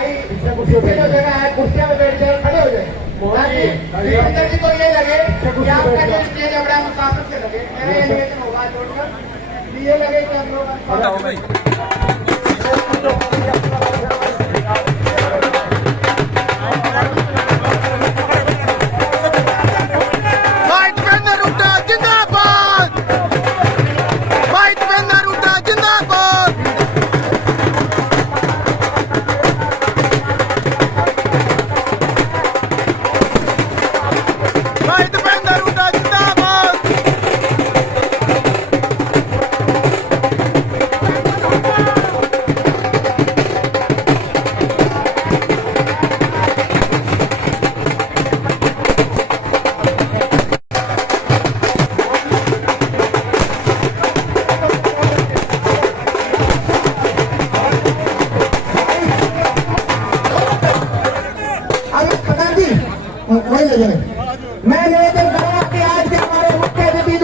जो जगह है कुर्सियां में बैठ जाए, खड़े हो जाए, दीपेंद्र जी को ये लगे कि आपका जो स्टेज है बड़ा मुसाफिर से लगे। मेरा ये निवेदन होगा जोड़कर ये लगे कि हम लोग मैं निवेदन करूंगा कि आज के हमारे मुख्य अतिथि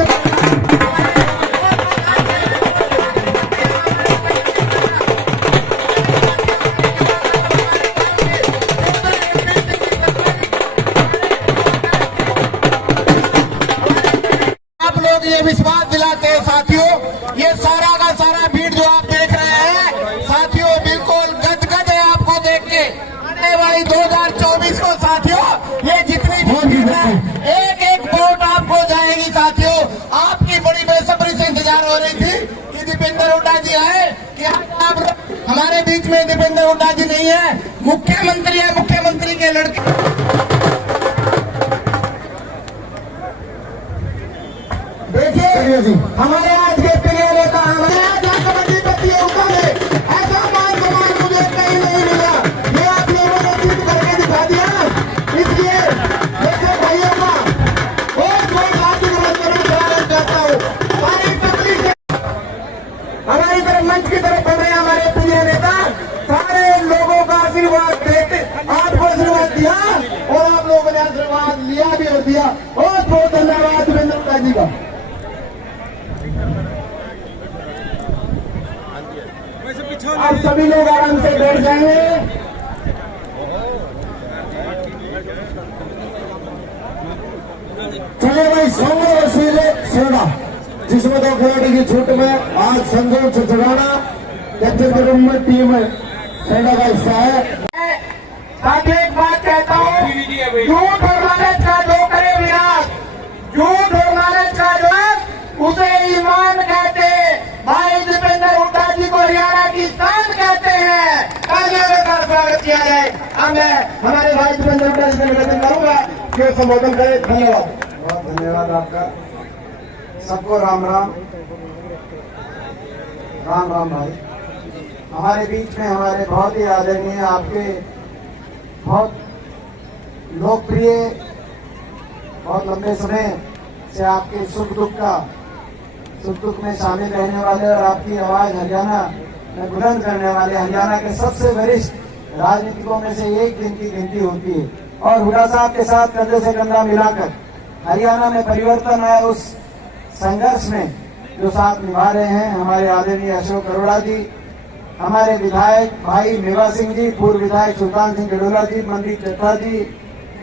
आप लोग ये विश्वास दिलाते हैं साथियों, ये सारा का सारा भीड़ जो आप देख रहे हैं साथियों बिल्कुल गदगद है आपको देख के। आने वाली 2024 को साथियों ये जितनी भीड़ है एक एक वोट आपको जाएगी साथियों। आपकी बड़ी बेसब्री से इंतजार हो रही थी कि दीपेंद्र हुड्डा जी आए, कि आप हमारे बीच में दीपेंद्र हुड्डा जी नहीं है, मुख्यमंत्री है, मुख्यमंत्री के लड़के। देखिए हमारे आज के प्रिय नेता हमारे कबड्डी प्रतियोगिता में ऐसा मान सम्मान मुझे कहीं नहीं मिला, ये आप लोगों ने जीत करके दिखा दिया। इसलिए जैसे भाइयों का बहुत बहुत हार्दिक स्वागत करता हूँ। हमारी तकलीफ से हमारी तरफ मंच की तरफ बढ़ रहे हैं हमारे प्रिय नेता, सारे लोगों का आशीर्वाद देते आपको आशीर्वाद दिया और आप लोगों ने आशीर्वाद लिया भी और दिया। बहुत बहुत धन्यवाद दीपेंद्र हुड्डा जी का। आप सभी लोग आराम से बैठ जाएंगे। चले भाई सोंगो वसीले सेवा जिसमें तो खिलाड़ी की छूट में आज संजोग छुड़ाना के रूम में टीम सेना का हिस्सा है। साथ एक बात कहता हूँ, झूठ और लालच का जो करे विनाश, झूठ और लालच का जो उसे ईमान कहते। भाई दीपेंद्र हुड्डा जी को हरियाणा की शान कहते हैं। तालियों के साथ स्वागत किया जाए। अब मैं हमारे भाई दीपेंद्र हुड्डा जी से निवेदन करूंगा कि संबोधन करें। धन्यवाद। बहुत धन्यवाद आपका। सबको राम राम। राम राम भाई। हमारे बीच में हमारे बहुत ही आदरणीय आपके बहुत लोकप्रिय, बहुत लंबे समय से आपके सुख दुख में शामिल रहने वाले और आपकी आवाज हरियाणा में बुलंद करने वाले हरियाणा के सबसे वरिष्ठ राजनीतिकों में से एक दिन की गिनती होती है। और हुड्डा साहब के साथ कंधे से कंधा मिलाकर हरियाणा में परिवर्तन आए उस संघर्ष में जो साथ निभा रहे हैं हमारे आदरणीय अशोक अरोड़ा जी, हमारे विधायक भाई मेवा सिंह जी, पूर्व विधायक सुल्तान सिंह गडोला जी, मनदीप चट्टा जी,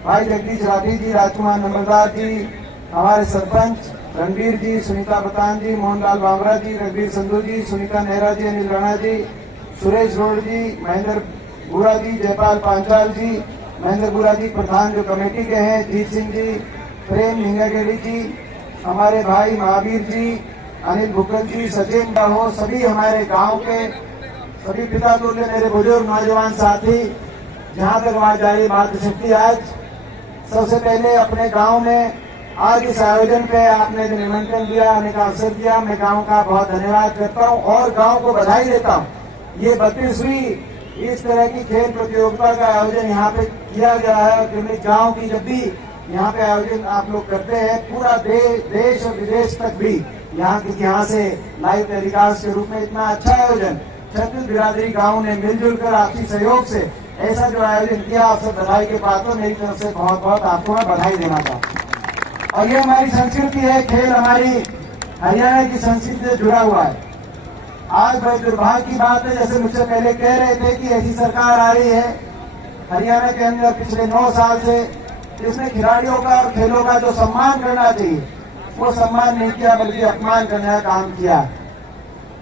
भाई जगदीश राठी जी, राजकुमार नंबरदार जी, हमारे सरपंच रणबीर जी, सुनीता बतान जी, मोहनलाल बावरा जी, रघुवीर संधू जी, सुनीता नेहरा जी, अनिल राणा जी, सुरेश रोड जी, महेंद्र बुरा जी, जयपाल पांचाल जी, महेंद्र बुरा जी प्रधान जो कमेटी के हैं, जीत सिंह जी, प्रेम हिंगागेड़ी जी, हमारे भाई महावीर जी, अनिल भुक्कल जी, सचिन हो, सभी हमारे गांव के सभी पिता तुल्य मेरे बुजुर्ग नौजवान साथी, जहां तक आवाज जा रही मातृशक्ति, आज सबसे पहले अपने गांव में आज इस आयोजन पे आपने जो निमंत्रण दिया, आने का अवसर दिया, मैं गांव का बहुत धन्यवाद करता हूं और गांव को बधाई देता हूं। ये 32वीं इस तरह की खेल प्रतियोगिता का आयोजन यहाँ पे किया गया है, क्योंकि गांव की जब भी यहाँ पे आयोजन आप लोग करते हैं, पूरा देश और विदेश तक भी यहाँ से लाइव टेलीकास्ट के रूप में इतना अच्छा आयोजन छत्तीस बिरादरी गांव ने मिलजुल कर आपसी सहयोग से ऐसा जो आयोजन किया, आप सब बधाई के पात्र। मेरी तरफ से बहुत बहुत आपको मैं बधाई देना चाहता हूँ। और ये हमारी संस्कृति है, खेल हमारी हरियाणा की संस्कृति से जुड़ा हुआ है। आज बड़े दुर्भाग्य की बात है, जैसे मुझसे पहले कह रहे थे कि ऐसी सरकार आ रही है हरियाणा के अंदर पिछले 9 साल से, इसने खिलाड़ियों का और खेलों का जो सम्मान करना चाहिए वो सम्मान नहीं किया, बल्कि अपमान करने का काम किया।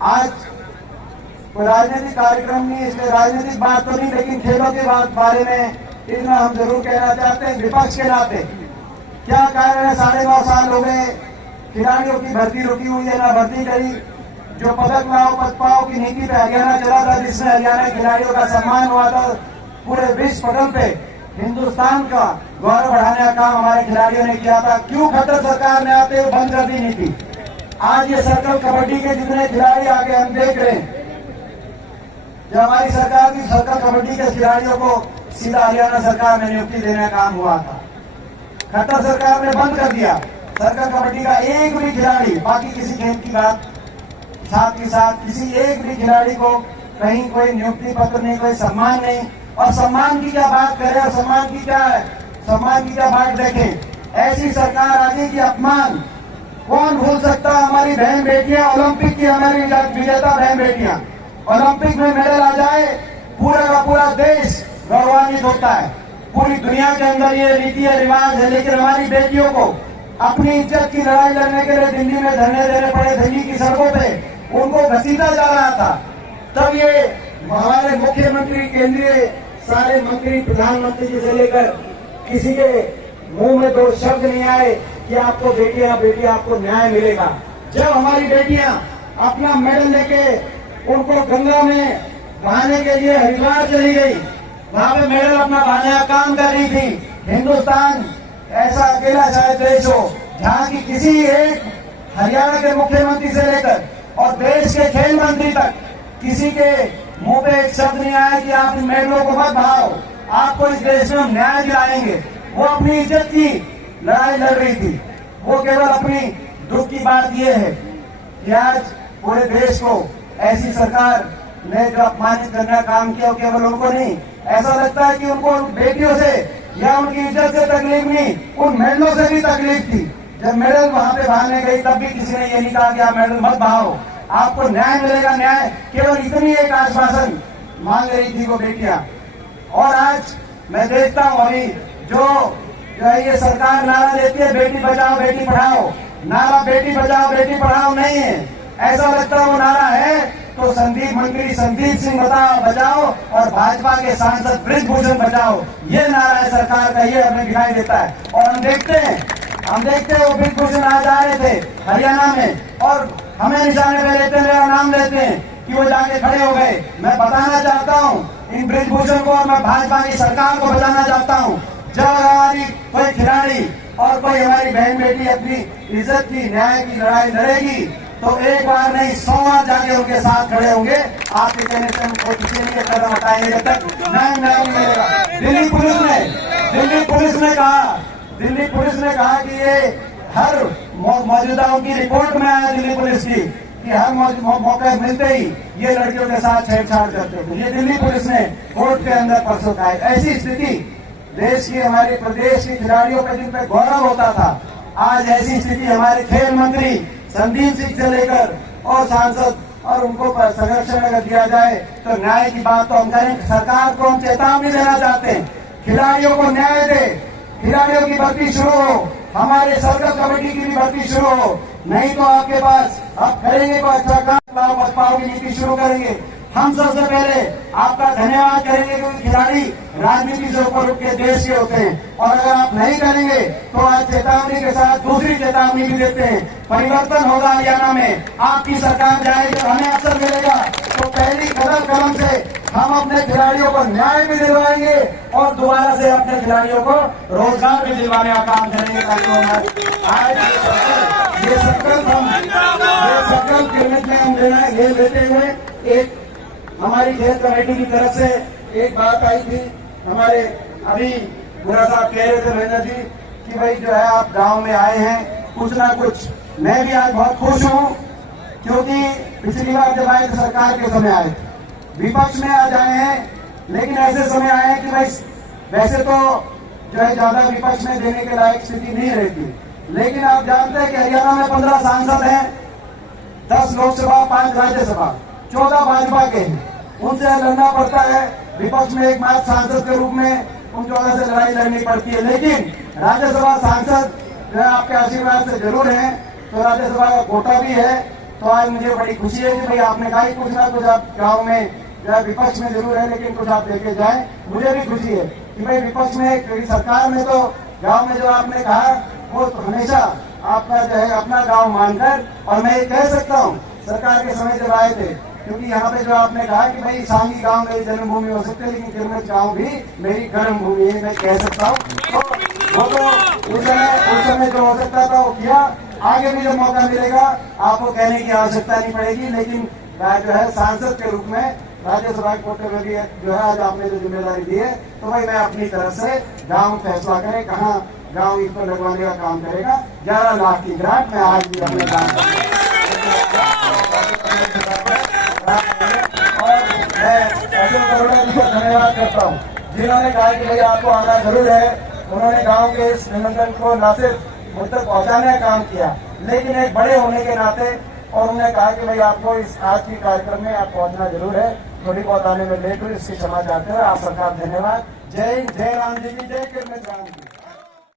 आज कोई राजनीतिक कार्यक्रम नहीं, इसलिए राजनीतिक बात तो नहीं, लेकिन खेलों के बारे में इतना हम जरूर कहना चाहते हैं। विपक्ष के नाते क्या कारण है, 9.5 साल हो गए खिलाड़ियों की भर्ती रुकी हुई है, ना भर्ती करी। जो पदक लाओ पद पाओ की नीति पे हरियाणा चला था, जिसमें हरियाणा खिलाड़ियों का सम्मान हुआ था, पूरे विश्व पटल पे हिंदुस्तान का गौरव बढ़ाने का काम हमारे खिलाड़ियों ने किया था। क्यों खट्टर सरकार ने आते हुए बंद कर दी नीति? आज ये सर्कल कबड्डी के जितने खिलाड़ी आगे हम देख रहे हैं, जब हमारी सरकार की सर्कल कबड्डी के खिलाड़ियों को सीधा हरियाणा सरकार में नियुक्ति देने का काम हुआ था, खट्टर सरकार ने बंद कर दिया। सर्कल कबड्डी का एक भी खिलाड़ी, बाकी किसी खेल की बात साथ ही साथ किसी एक भी खिलाड़ी को कहीं कोई नियुक्ति पत्र नहीं, कोई सम्मान नहीं। और सम्मान की क्या बात करें, और सम्मान की क्या है, सम्मान की क्या बात देखें। ऐसी सरकार आ गई कि अपमान कौन भूल सकता। हमारी बहन बेटियां, ओलंपिक की हमारी विजेता बहन बेटियां ओलंपिक में मेडल आ जाए, पूरा का पूरा देश गौरवान्वित होता है। पूरी दुनिया के अंदर ये रीति रिवाज है, लेकिन हमारी बेटियों को अपनी इज्जत की लड़ाई लड़ने के लिए दिल्ली में धरने देने पड़े, दिल्ली की सड़कों पे उनको घसीटा जा रहा था। तब ये हमारे मुख्यमंत्री, केंद्रीय सारे मंत्री, प्रधानमंत्री जी से लेकर किसी के मुंह में 2 शब्द नहीं आए कि आपको बेटियां आपको न्याय मिलेगा। जब हमारी बेटियां अपना मेडल लेके उनको गंगा में बहाने के लिए हरिद्वार चली गई, वहां पे मेडल अपना बहाने का काम कर रही थी। हिंदुस्तान ऐसा अकेला शायद देश हो जहां की किसी एक हरियाणा के मुख्यमंत्री से लेकर और देश के खेल मंत्री तक किसी के मुंह पे एक शब्द नहीं आया कि आप इन मेडलों को मत बहाओ, आपको इस देश में हम न्याय दिलाएंगे। वो अपनी इज्जत की लड़ाई लड़ रही थी। वो केवल अपनी दुख की बात यह है कि आज पूरे देश को ऐसी सरकार ने जो अपमानित करने का काम किया, केवल उनको नहीं, ऐसा लगता है कि उनको बेटियों से या उनकी इज्जत से तकलीफ नहीं, उन मेडलों से भी तकलीफ थी। जब मेडल वहां पे बहाने गई तब भी किसी ने ये नहीं कहा कि आप मेडल मत बहाओ, आपको न्याय मिलेगा। न्याय केवल इतनी एक आश्वासन मांग रही थी वो बेटियां। और आज मैं देखता हूं अभी जो है ये सरकार नारा देती है बेटी बचाओ बेटी पढ़ाओ, नारा बेटी बचाओ बेटी पढ़ाओ नहीं है। ऐसा लगता है वो नारा है तो मंत्री संदीप सिंह बचाओ और भाजपा के सांसद बृजभूषण बचाओ, ये नारा है सरकार का, ये हमें दिखाई देता है। और हम देखते हैं वो बृजभूषण आज आ रहे थे हरियाणा में और हमें निशाने पे लेते हैं, मेरा नाम लेते हैं कि वो जाके खड़े हो गए। मैं बताना चाहता हूँ इन बृजभूषण को, और मैं भाजपा की सरकार को बताना चाहता हूँ, जब हमारी कोई खिलाड़ी और कोई हमारी बहन बेटी अपनी इज्जत की न्याय की लड़ाई लड़ेगी तो एक बार नहीं 100 बार जाके उनके साथ खड़े होंगे। आपके कहने से हम कोई किसी लिए कदम हटाएंगे जब तक न्याय मिलेगा। दिल्ली पुलिस ने कहा कि ये हर मौजूदा उनकी रिपोर्ट में आया दिल्ली पुलिस की कि हर मौके मिलते ही ये लड़कियों के साथ छेड़छाड़ करते थे। ये दिल्ली पुलिस ने कोर्ट के अंदर परसों कहा। ऐसी स्थिति देश की, हमारे प्रदेश के खिलाड़ियों पर जिन पर गौरव होता था, आज ऐसी स्थिति हमारे खेल मंत्री संदीप सिंह से लेकर और सांसद और उनको संरक्षण अगर दिया जाए तो न्याय की बात तो हम करें। सरकार को हम चेतावनी देना चाहते हैं, खिलाड़ियों को न्याय दे, खिलाड़ियों की भर्ती शुरू हो, हमारे सर्कल कमेटी की भी भर्ती शुरू हो। नहीं तो आपके पास आप करेंगे कोई अच्छा काम, लाओ मत पाओ की नीति शुरू करेंगे। हम सबसे पहले आपका धन्यवाद करेंगे क्योंकि खिलाड़ी राजनीति से ऊपर उठ के देश के होते हैं। और अगर आप नहीं करेंगे तो आज चेतावनी के साथ दूसरी चेतावनी भी देते हैं, परिवर्तन होगा हरियाणा में, आपकी सरकार जाएगी और हमें अवसर मिलेगा तो पहली कदम से हम अपने खिलाड़ियों को न्याय भी दिलवाएंगे और दोबारा से अपने खिलाड़ियों को रोजगार भी दिलवाने का काम करेंगे। आज ये संकल्प क्लिनिक में हम ये लेते हुए एक हमारी खेल कमेटी की तरफ से एक बात आई थी। हमारे अभी गुरा साहब कह रहे थे महेंद्र जी कि भाई जो है आप गांव में आए हैं कुछ ना कुछ। मैं भी आज बहुत खुश हूं क्योंकि पिछली बार जब आए तो सरकार के समय आए थे, विपक्ष में आज आए हैं, लेकिन ऐसे समय आए हैं कि भाई वैसे तो जो है ज्यादा विपक्ष में देने के लायक स्थिति नहीं रहती, लेकिन आप जानते हैं कि हरियाणा में 15 सांसद हैं, 10 लोकसभा 5 राज्यसभा, 14 भाजपा के हैं, उनसे लड़ना पड़ता है। विपक्ष में एकमात्र सांसद के रूप में उन 14 से लड़ाई लड़नी पड़ती है, लेकिन राज्यसभा सांसद जो है आपके आशीर्वाद से जरूर है, तो राज्यसभा का कोटा भी है। तो आज मुझे बड़ी खुशी है कि भाई आपने कहा कि कुछ ना कुछ आप गाँव में जो है विपक्ष में जरूर है, लेकिन कुछ आप लेके जाए। मुझे भी खुशी है कि भाई विपक्ष में, क्योंकि सरकार में तो गांव में जो आपने कहा वो तो हमेशा आपका जो है अपना गांव मानकर, और मैं ये कह सकता हूँ सरकार के समय जब आए थे, क्योंकि यहाँ पे जो आपने कहा कि भाई सांगी गांव मेरी जन्मभूमि हो सकती है, लेकिन किरमच गांव भी मेरी कर्मभूमि है, मैं कह सकता हूँ। तो वो तो उस समय जो हो सकता था वो किया। आगे भी जब मौका मिलेगा आपको कहने की आवश्यकता नहीं पड़ेगी, लेकिन जो है सांसद के रूप में राज्यसभा के कोटे में भी जो है आज आपने जो जिम्मेदारी दी है, तो भाई मैं अपनी तरफ से गांव फैसला करे कहाँ गांव इसको लगवाने का काम करेगा। 11 लाख की ग्रांट मैं आज भी अपने गांव और मैं अशोक अरोड़ा जी का धन्यवाद करता हूँ, जिन्होंने कहा कि भाई आपको आना जरूर है। उन्होंने गांव के इस निमंत्रण को न सिर्फ मुझ तक पहुंचाने का काम किया, लेकिन एक बड़े होने के नाते, और उन्होंने कहा कि भाई आपको इस आज की कार्यक्रम में आप पहुंचना जरूर है। थोड़ी बहुत आने में लेट हुई, इसकी क्षमा चाहते हुए आप सरकार धन्यवाद। जय राम जी की जय, किरमच राम जी।